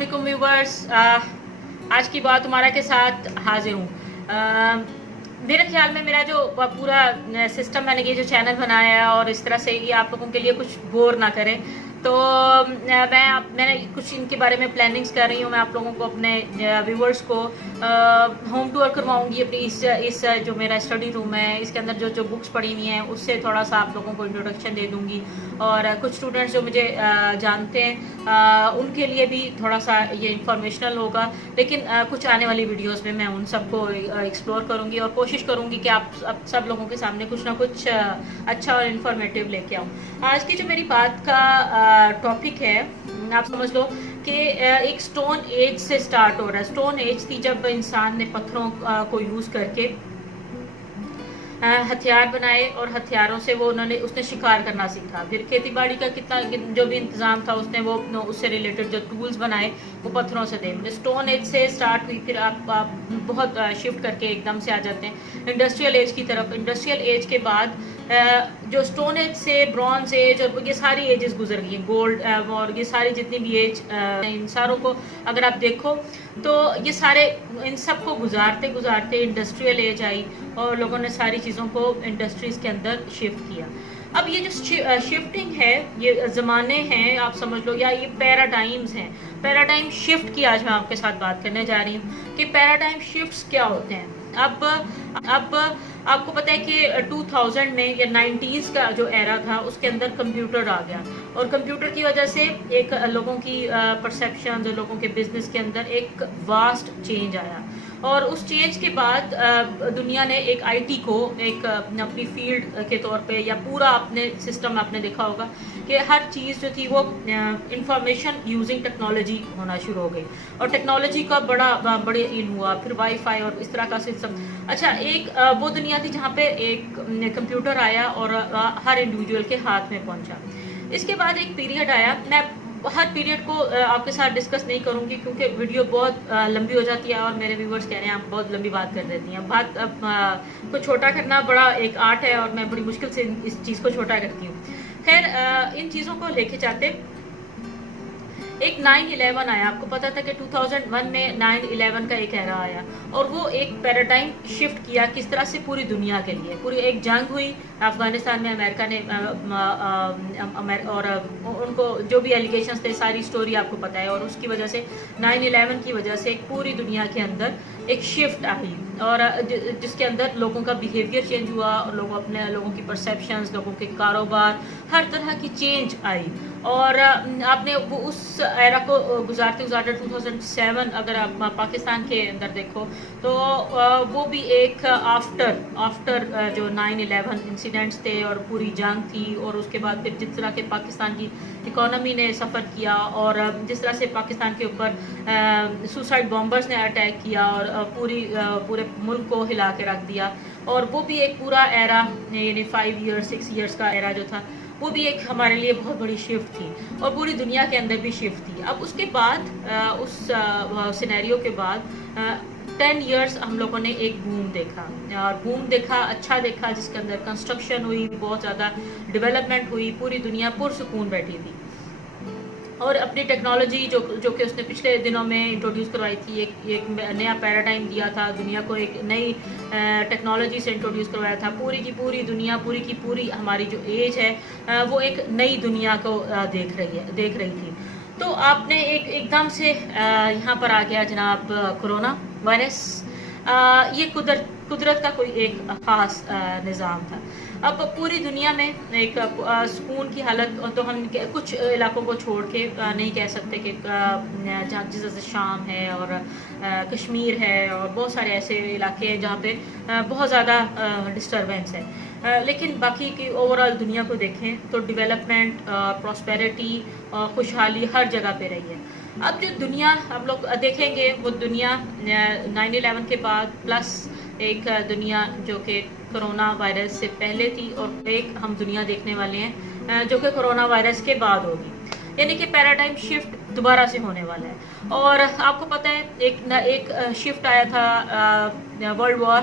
अस्सलाम व्यूवर्स, आज की बात तुम्हारा के साथ हाजिर हूँ। मेरे ख्याल में मेरा जो पूरा सिस्टम मैंने ये जो चैनल बनाया है और इस तरह से ये आप लोगों के लिए कुछ बोर ना करे, तो मैंने कुछ इनके बारे में प्लानिंग्स कर रही हूँ। मैं आप लोगों को अपने व्यूवर्स को होम टूर करवाऊँगी अपनी इस जो मेरा स्टडी रूम है, इसके अंदर जो बुक्स पड़ी हुई हैं उससे थोड़ा सा आप लोगों को इंट्रोडक्शन दे दूँगी। और कुछ स्टूडेंट्स जो मुझे जानते हैं उनके लिए भी थोड़ा सा ये इंफॉर्मेशनल होगा, लेकिन कुछ आने वाली वीडियोस में मैं उन सबको एक्सप्लोर करूँगी और कोशिश करूँगी कि आप सब लोगों के सामने कुछ ना कुछ अच्छा और इन्फॉर्मेटिव लेके आऊँ। आज की जो मेरी बात का टॉपिक है, आप समझ लो कि एक स्टोन एज से स्टार्ट हो रहा है। स्टोन एज थी जब इंसान ने पत्थरों को यूज़ करके हथियार बनाए और हथियारों से उसने शिकार करना सीखा। फिर खेती बाड़ी का कितना जो भी इंतज़ाम था उसने वो उससे रिलेटेड जो टूल्स बनाए वो पत्थरों से थे। स्टोन एज से स्टार्ट हुई, फिर आप बहुत शिफ्ट करके एकदम से आ जाते हैं इंडस्ट्रियल एज की तरफ। इंडस्ट्रियल एज के बाद जो स्टोन एज से ब्रॉन्ज एज और ये सारी एजेस गुजर गई हैं, गोल्ड और ये सारी जितनी भी एज इन सारों को अगर आप देखो तो ये सारे इन सब को गुजारते गुजारते इंडस्ट्रियल एज आई और लोगों ने सारी चीज़ों को इंडस्ट्रीज़ के अंदर शिफ्ट किया। अब ये जो शिफ्टिंग है, ये ज़माने हैं आप समझ लो, या ये पैराडाइम्स हैं। पैराडाइम शिफ्ट की आज मैं आपके साथ बात करने जा रही हूँ कि पैराडाइम शिफ्ट्स क्या होते हैं। अब आपको पता है कि 2000 में या 90s का जो एरा था उसके अंदर कंप्यूटर आ गया और कंप्यूटर की वजह से एक लोगों की परसेप्शन, जो लोगों के बिजनेस के अंदर एक वास्ट चेंज आया। और उस चेंज के बाद दुनिया ने एक आईटी को एक अपनी फील्ड के तौर पे या पूरा अपने सिस्टम में आपने देखा होगा कि हर चीज़ जो थी वो इंफॉर्मेशन यूजिंग टेक्नोलॉजी होना शुरू हो गई और टेक्नोलॉजी का बड़े इल्म हुआ। फिर वाईफाई और इस तरह का सिस्टम। अच्छा, एक वो दुनिया थी जहाँ पे एक कंप्यूटर आया और हर इंडिविजुअल के हाथ में पहुँचा। इसके बाद एक पीरियड आया, मैं हर पीरियड को आपके साथ डिस्कस नहीं करूंगी क्योंकि वीडियो बहुत लंबी हो जाती है और मेरे व्यूवर्स कह रहे हैं आप बहुत लंबी बात कर देती हैं। बात को छोटा करना बड़ा एक आर्ट है और मैं बड़ी मुश्किल से इस चीज़ को छोटा करती हूँ। खैर, इन चीज़ों को लेके जाते एक 9/11 आया। आपको पता था कि 2001 में 9/11 का एक एरा आया और वो एक पैराडाइम शिफ्ट किया किस तरह से पूरी दुनिया के लिए। पूरी एक जंग हुई अफगानिस्तान में, अमेरिका ने और उनको जो भी एलिगेशंस थे सारी स्टोरी आपको पता है। और उसकी वजह से 9/11 की वजह से पूरी दुनिया के अंदर एक शिफ्ट आई और जिसके अंदर लोगों का बिहेवियर चेंज हुआ और लोगों की परसेप्शंस, लोगों के कारोबार, हर तरह की चेंज आई। और आपने वो उस एरा को गुजारते गुजारते 2007 अगर आप पाकिस्तान के अंदर देखो तो वो भी एक आफ्टर जो 9/11 इंसिडेंट्स थे और पूरी जंग थी और उसके बाद फिर जिस तरह के पाकिस्तान की इकोनॉमी ने सफ़र किया और जिस तरह से पाकिस्तान के ऊपर सुसाइड बॉम्बर्स ने अटैक किया और पूरे मुल्क को हिला के रख दिया। और वो भी एक पूरा एरा, यानी 5 years 6 years का एरा जो था वो भी एक हमारे लिए बहुत बड़ी शिफ्ट थी और पूरी दुनिया के अंदर भी शिफ्ट थी। अब उसके बाद उस सिनेरियो के बाद 10 years हम लोगों ने एक बूम देखा और बूम देखा, अच्छा देखा, जिसके अंदर कंस्ट्रक्शन हुई, बहुत ज़्यादा डेवलपमेंट हुई, पूरी दुनिया पुरसुकून बैठी थी। और अपनी टेक्नोलॉजी जो कि उसने पिछले दिनों में इंट्रोड्यूस करवाई थी, एक नया पैराडाइम दिया था दुनिया को, एक नई टेक्नोलॉजी से इंट्रोड्यूस करवाया था। पूरी की पूरी दुनिया, पूरी की पूरी हमारी जो एज है वो एक नई दुनिया को देख रही थी। तो आपने एकदम से यहाँ पर आ गया जनाब कोरोना वायरस। ये कुदरत का कोई एक ख़ास निज़ाम था। अब पूरी दुनिया में एक सुकून की हालत, तो हम कुछ इलाकों को छोड़ के नहीं कह सकते कि जहाँ जैसे शाम है और कश्मीर है और बहुत सारे ऐसे इलाके हैं जहाँ पे बहुत ज़्यादा डिस्टर्बेंस है। लेकिन बाकी की ओवरऑल दुनिया को देखें तो डेवलपमेंट, प्रॉस्पेरिटी, खुशहाली हर जगह पे रही है। अब जो दुनिया आप लोग देखेंगे वो दुनिया 9/11 के बाद प्लस एक दुनिया जो कि कोरोना वायरस से पहले थी और एक हम दुनिया देखने वाले हैं जो कि कोरोना वायरस के बाद होगी। यानी कि पैराडाइम शिफ्ट दोबारा से होने वाला है। और आपको पता है एक शिफ्ट आया था वर्ल्ड वॉर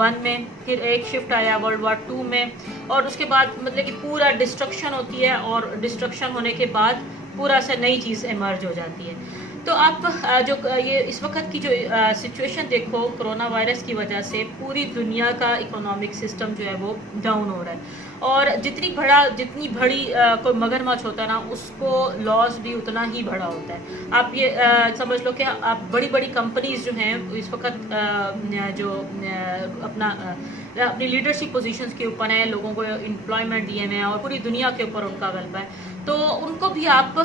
1 में, फिर एक शिफ्ट आया वर्ल्ड वॉर 2 में और उसके बाद मतलब कि पूरा डिस्ट्रक्शन होती है और डिस्ट्रक्शन होने के बाद पूरा सा नई चीज़ इमर्ज हो जाती है। تو آپ جو یہ اس وقت کی جو سچویشن دیکھو کرونا وائرس کی وجہ سے پوری دنیا کا اکنامک سسٹم جو ہے وہ ڈاؤن ہو رہا ہے، اور جتنی بڑی کوئی مگر مچھ ہوتا ہے نا، اس کو لاس بھی اتنا ہی بڑا ہوتا ہے. آپ یہ سمجھ لو کہ آپ بڑی بڑی کمپنیز جو ہیں اس وقت جو اپنی لیڈرشپ پوزیشنز کے اوپر ہیں، لوگوں کو امپلائمنٹ دیے ہوئے ہیں اور پوری دنیا کے اوپر ان کا غلبہ ہے، تو ان کو بھی آپ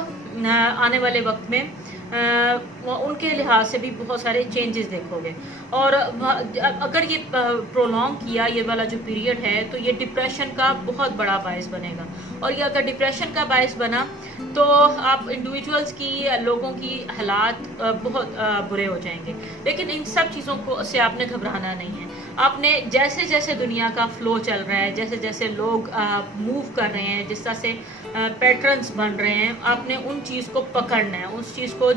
آنے والے وقت میں ان کے لحاظ سے بھی بہت سارے چینجز دیکھو گے. اور اگر یہ پرولونگ کیا یہ والا جو پیریڈ ہے تو یہ ڈپریشن کا بہت بڑا باعث بنے گا، اور یہ اگر ڈپریشن کا باعث بنا تو آپ انڈیویجولز کی، لوگوں کی حالات بہت برے ہو جائیں گے. لیکن ان سب چیزوں سے آپ نے گھبرانا نہیں ہے. آپ نے جیسے جیسے دنیا کا فلو چل رہا ہے، جیسے جیسے لوگ موو کر رہے ہیں، جس طرح سے پیٹرنز بن رہے ہیں، آپ نے ان چیز کو پکڑنا ہے. اس چیز کو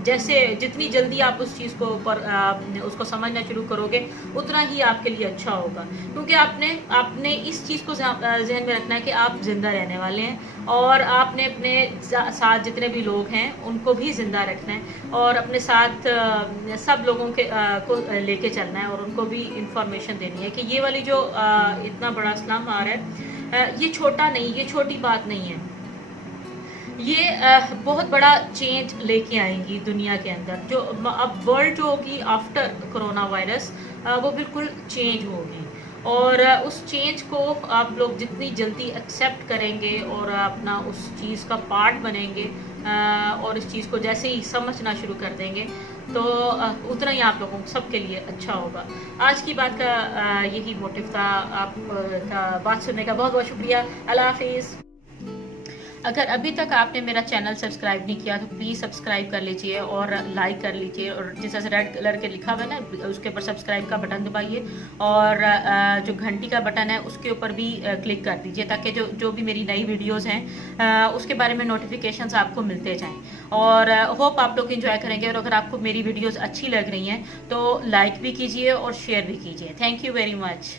جتنی جلدی آپ اس چیز کو اس کو سمجھنا شروع کرو گے اتنا ہی آپ کے لیے اچھا ہوگا، کیونکہ آپ نے اس چیز کو ذہن میں رکھنا ہے کہ آپ زندہ رہنے والے ہیں، اور آپ نے اپنے ساتھ جتنے بھی لوگ ہیں ان کو بھی زندہ رکھنا ہے، اور اپنے ساتھ سب لوگوں کو لے کے چلنا ہے، اور ان کو بھی انفارمیشن دینی ہے کہ یہ والی جو اتنا بڑا اسلام آ رہا ہے، یہ چھوٹا نہیں، یہ چھوٹی بات نہیں ہے، یہ بہت بڑا چینج لے کے آئیں گی دنیا کے اندر. جو اب ورلڈ جو ہوگی آفٹر کرونا وائرس وہ بالکل چینج ہوگی، اور اس چینج کو آپ لوگ جتنی جلدی ایکسیپٹ کریں گے اور اپنا اس چیز کا پارٹ بنیں گے، اور اس چیز کو جیسے ہی سمجھنا شروع کر دیں گے تو اتنا ہی آپ لوگوں کو سب کے لیے اچھا ہوگا. آج کی بات کا یہی موٹیو تھا. آپ کا بات سننے کا بہت بہت شکریہ. اللہ حافظ. اگر ابھی تک آپ نے میرا چینل سبسکرائب نہیں کیا تو پلیز سبسکرائب کر لیجئے اور لائک کر لیجئے، اور جس طرح سے ریڈ کلر کے لکھا ہوا ہے نا اس کے اوپر سبسکرائب کا بٹن دبائیے، اور جو گھنٹی کا بٹن ہے اس کے اوپر بھی کلک کر دیجئے، تاکہ جو بھی میری نئی ویڈیوز ہیں اس کے بارے میں نوٹیفیکیشنز آپ کو ملتے جائیں. اور ہوپ آپ لوگ انجوائے کریں گے، اور اگر آپ کو میری ویڈیوز اچھی لگ رہی ہیں تو لائک بھی کیجئے اور شیئر بھی کیجئے. Thank you very much.